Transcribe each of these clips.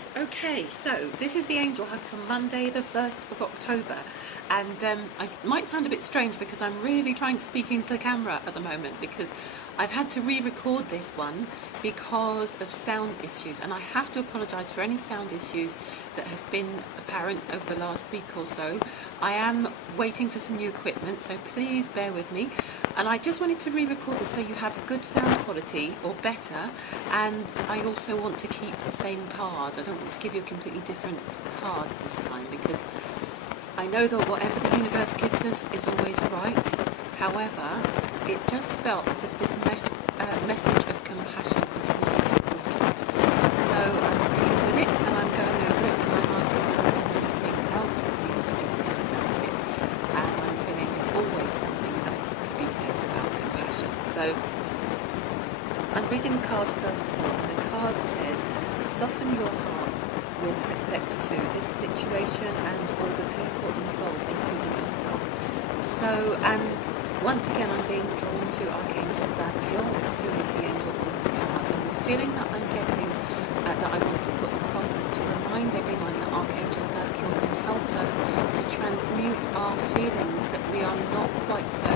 Right, okay, so this is the angel hug for Monday the 1st of October, and I might sound a bit strange because I'm really trying to speak into the camera at the moment because I've had to re-record this one because of sound issues, and I have to apologise for any sound issues that have been apparent over the last week or so. I am waiting for some new equipment, so please bear with me, and I just wanted to re-record this so you have good sound quality or better, and I also want to keep the same card. I don't want to give you a completely different card this time because I know that whatever the universe gives us is always right. However, it just felt as if this message of compassion was really important. So I'm sticking with it and I'm going over it and I'm asking whether there's anything else that needs to be said about it. And I'm feeling there's always something else to be said about compassion. So I'm reading the card first of all, and the card says, soften your heart with respect to this situation and all the people involved, including yourself. So, and once again I'm being drawn to Archangel, who is the angel on this card, and the feeling that I'm getting, that I want to put across, is to remind everyone that Archangel can help us to transmute our feelings that we are not quite so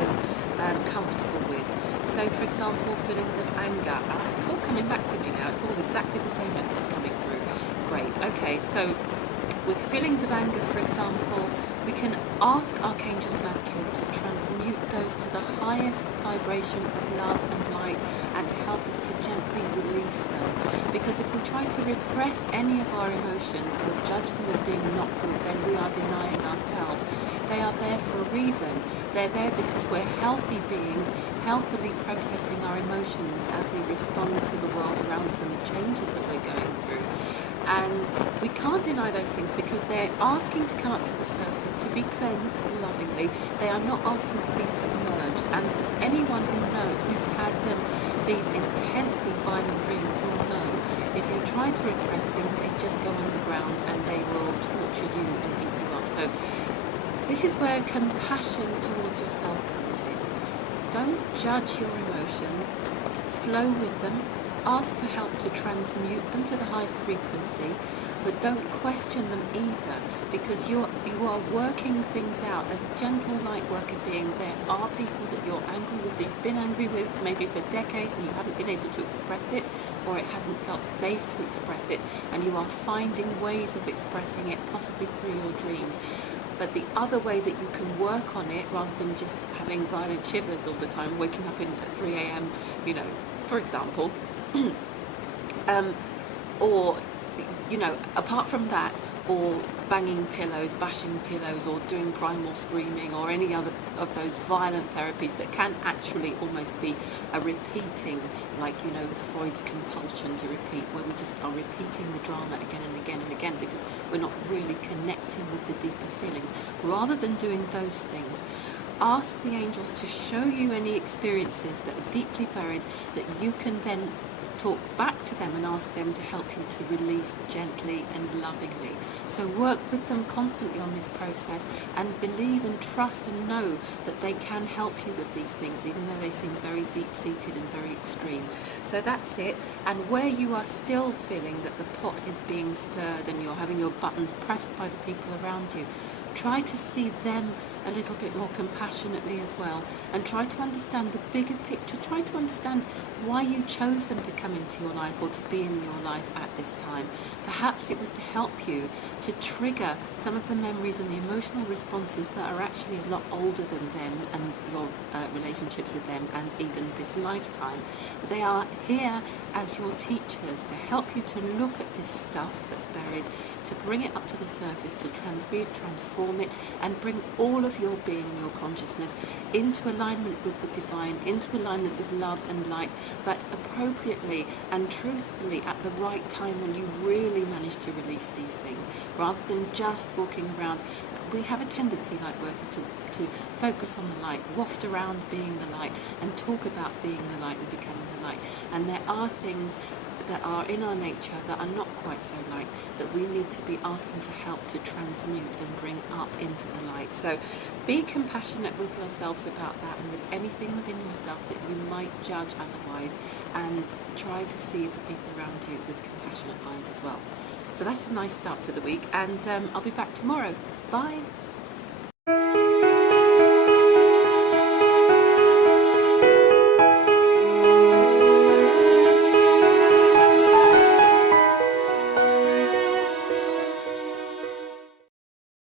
comfortable with. So, for example, feelings of anger. It's all coming back to me now. It's all exactly the same message coming through. Great. Okay, so with feelings of anger, for example, we can ask Archangel Zadkiel to transmute those to the highest vibration of love and light and help us to gently release them. Because if we try to repress any of our emotions or judge them as being not good, then we are denying ourselves. They are there for a reason. They're there because we're healthy beings, healthily processing our emotions as we respond to the world around us and the changes that we're going through. And we can't deny those things because they're asking to come up to the surface, to be cleansed lovingly. They are not asking to be submerged. And as anyone who knows, who's had these intensely violent dreams will know, if you try to repress things, they just go underground and they will torture you and eat you up. So this is where compassion towards yourself comes in. Don't judge your emotions, flow with them. Ask for help to transmute them to the highest frequency, but don't question them either, because you are working things out as a gentle light worker being. There are people that you're angry with, that you've been angry with maybe for decades and you haven't been able to express it, or it hasn't felt safe to express it, and you are finding ways of expressing it, possibly through your dreams. But the other way that you can work on it, rather than just having violent shivers all the time, waking up at 3 a.m, for example, or, apart from that, or banging pillows, bashing pillows, or doing primal screaming, or any other of those violent therapies that can actually almost be a repeating, like, Freud's compulsion to repeat, where we just are repeating the drama again and again and again because we're not really connecting with the deeper feelings. Rather than doing those things, ask the angels to show you any experiences that are deeply buried that you can then talk back to them and ask them to help you to release gently and lovingly. So work with them constantly on this process and believe and trust and know that they can help you with these things, even though they seem very deep-seated and very extreme. So that's it. And where you are still feeling that the pot is being stirred and you're having your buttons pressed by the people around you, try to see them a little bit more compassionately as well, and try to understand the bigger picture. Try to understand why you chose them to come into your life or to be in your life at this time. Perhaps it was to help you to trigger some of the memories and the emotional responses that are actually a lot older than them and your relationships with them and even this lifetime. But they are here as your teachers to help you to look at this stuff that's buried, to bring it up to the surface, to transmute, transform it, and bring all of your being and your consciousness into alignment with the divine, into alignment with love and light, but appropriately and truthfully at the right time when you really manage to release these things, rather than just walking around. We have a tendency, light workers, to focus on the light, waft around being the light, and talk about being the light and becoming the light. And there are things that are in our nature that are not quite so light, that we need to be asking for help to transmute and bring up into the light. So be compassionate with yourselves about that, and with anything within yourself that you might judge otherwise, and try to see the people around you with compassionate eyes as well. So that's a nice start to the week, and I'll be back tomorrow. Bye.